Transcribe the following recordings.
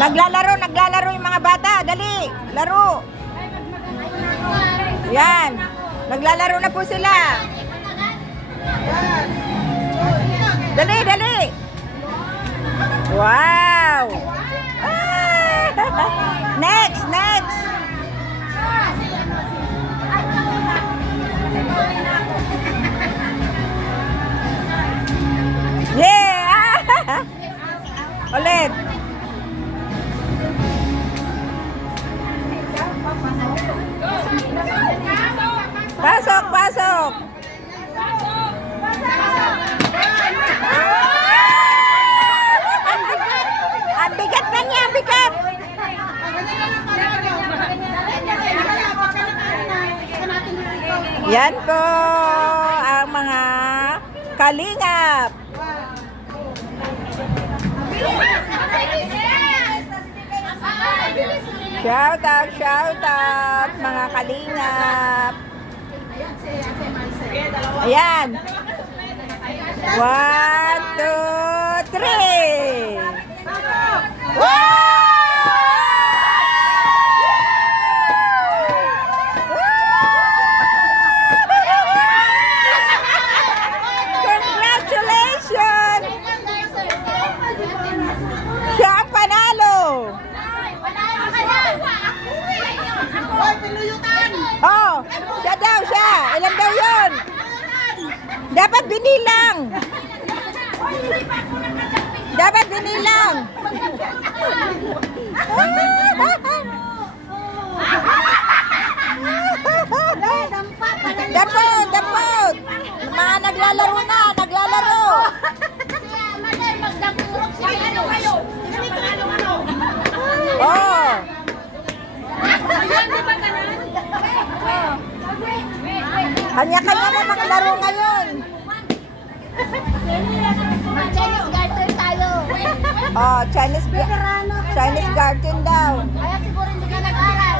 Naglalaro yung mga bata. Dali, laro. Yan. Naglalaro na po sila. Dali, dali. Wow. Next, next. Yeah. Ulit. Pasok, pasok. Ang bigat na niya, ang bigat. Yan po ang mga kalingap. Shout out mga kalingap. Ayan. 1, 2, 3. Congratulations! Siya ang panalo. Oh, siya daw siya. Ilan daw yun? Dapat binilang. Dapat binilang. Dapot, dapot. Mga naglalaro na, naglalaro. Oh. Kanya-kanya na maglaro ngayon. Chinese garter tayo. Oh, Chinese garden daw. Kaya siguro hindi ka nag-aral.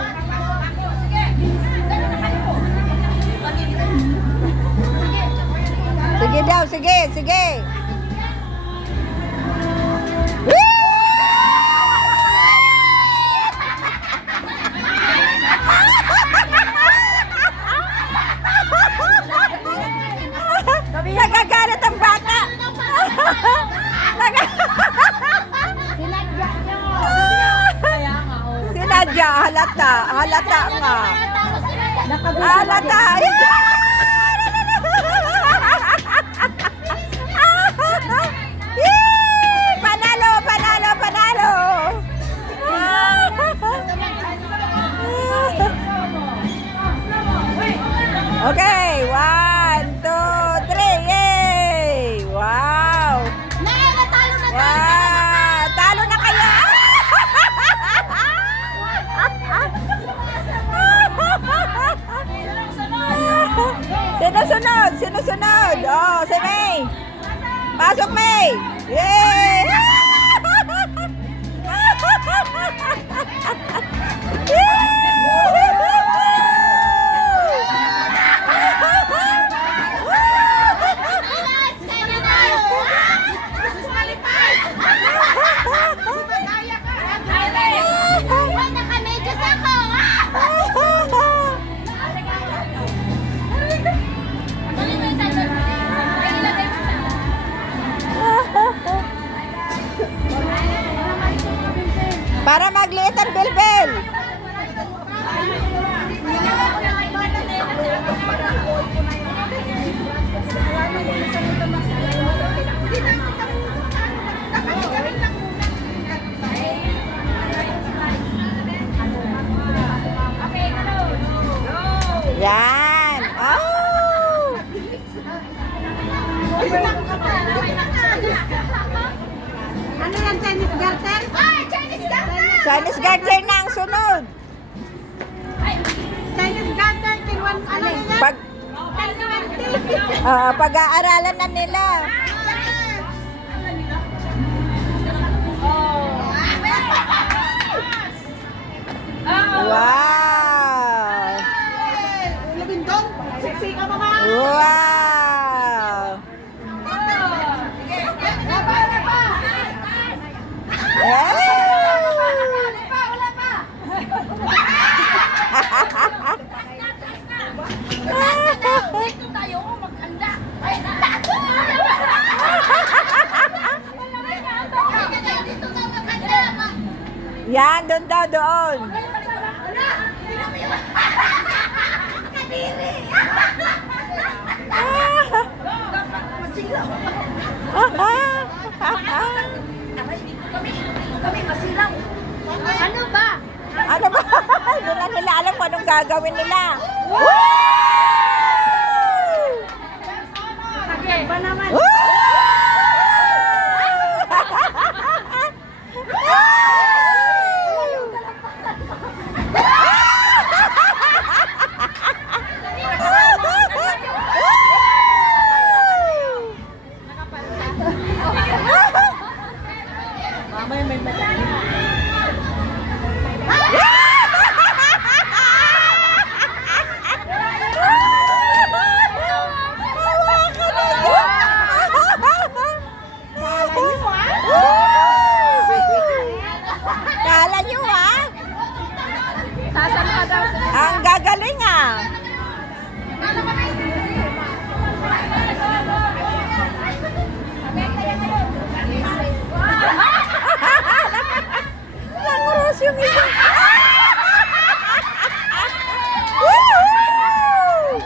Sige daw, sige, sige. Nagagalit ang bata. Sinadya, halata. Halata nga. Halata. Panalo, panalo, panalo. Okay, 1, 2, 3, yay! Wow! Natalo na tayo. Wow! Talo na kayo! Sinusunod! Sinusunod! Oh, si May! Pasok, May! Yay! Para magliit ang bilbil. Yan. Oh! Ano yan, Chinese garter? Ay, Chinese garter! Chinese garden na ang sunod. Chinese garter, kinuan, ano yan? Pag-aaralan na nila. Wow! Labindong, sexy ka mga! Wow! Eh! Yan, doon daw, doon. Kami masilaw. Ano ba? Ano ba? Hindi na nila alam kung anong gagawin nila. Woo! Okay. Ba naman? Woo! Mamay may madali. Kala nyo ha? Tasan ka daw. Ang gagaling ah. Nanguros yung isa. Woohoo!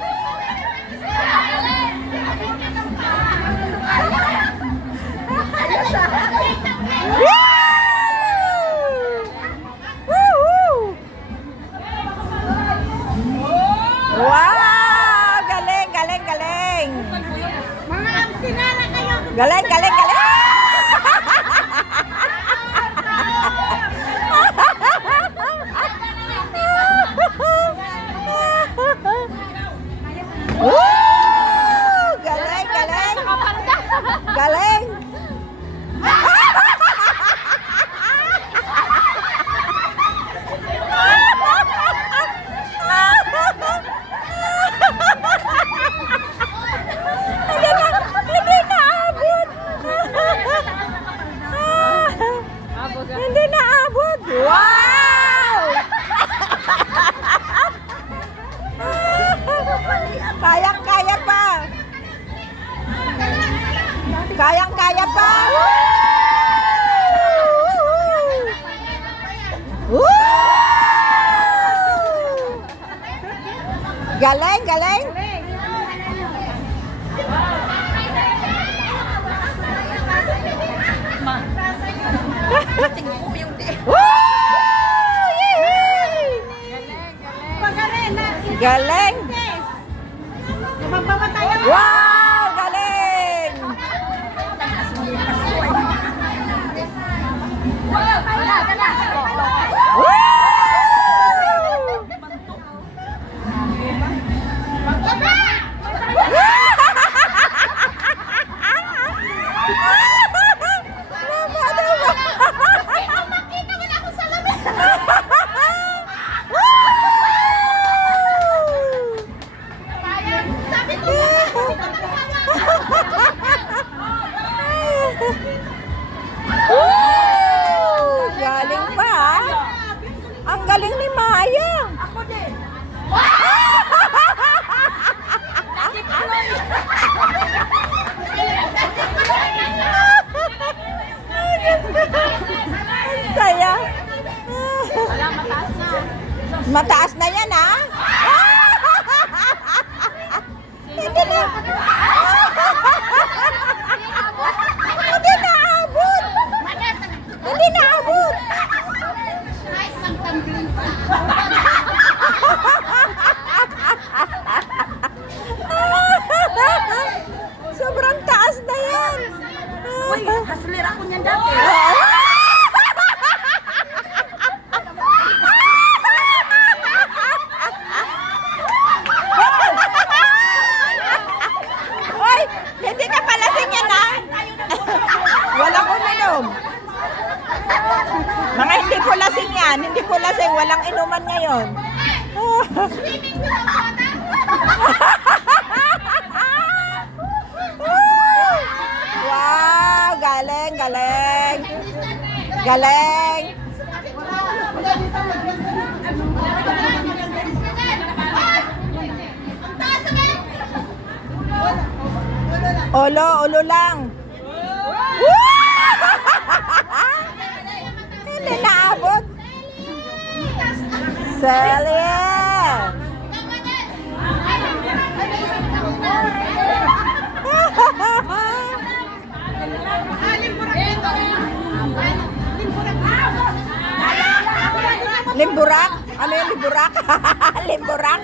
Woo! Wow! Galing, galing, galing! Mga absinara kayo. Galing, galing, galing! Woo! Galing, galing! Galing! Hindi na abot. Hindi na abot. Wow! Kayang-kaya pa. Kayang-kaya pa. Woo! Galing, galing. Woo! Yee! Pagaling na. Galing. Magbabatayan. Wow! Galing! Galing pa ah. Ang galing ni Maya. Ako din. Saya. Wala, mataas na. Mataas na yan ah. Hindi na. Hindi na abot. Hindi na abot. Kahit magtambling pa. Sobrang taas na yan. Uy, hasler ako niyan dati. Hoy, hindi ka pala yan ah. Walang uminom. Mga hindi ko lasing yan. Hindi ko lasing. Walang inuman ngayon. Swimming to ang bata. Wow! Galing, galing. Galing. Ulo, ulo lang. Woo! Hindi naabot. Celia! Limburak? Ano yung limburak? Limburak?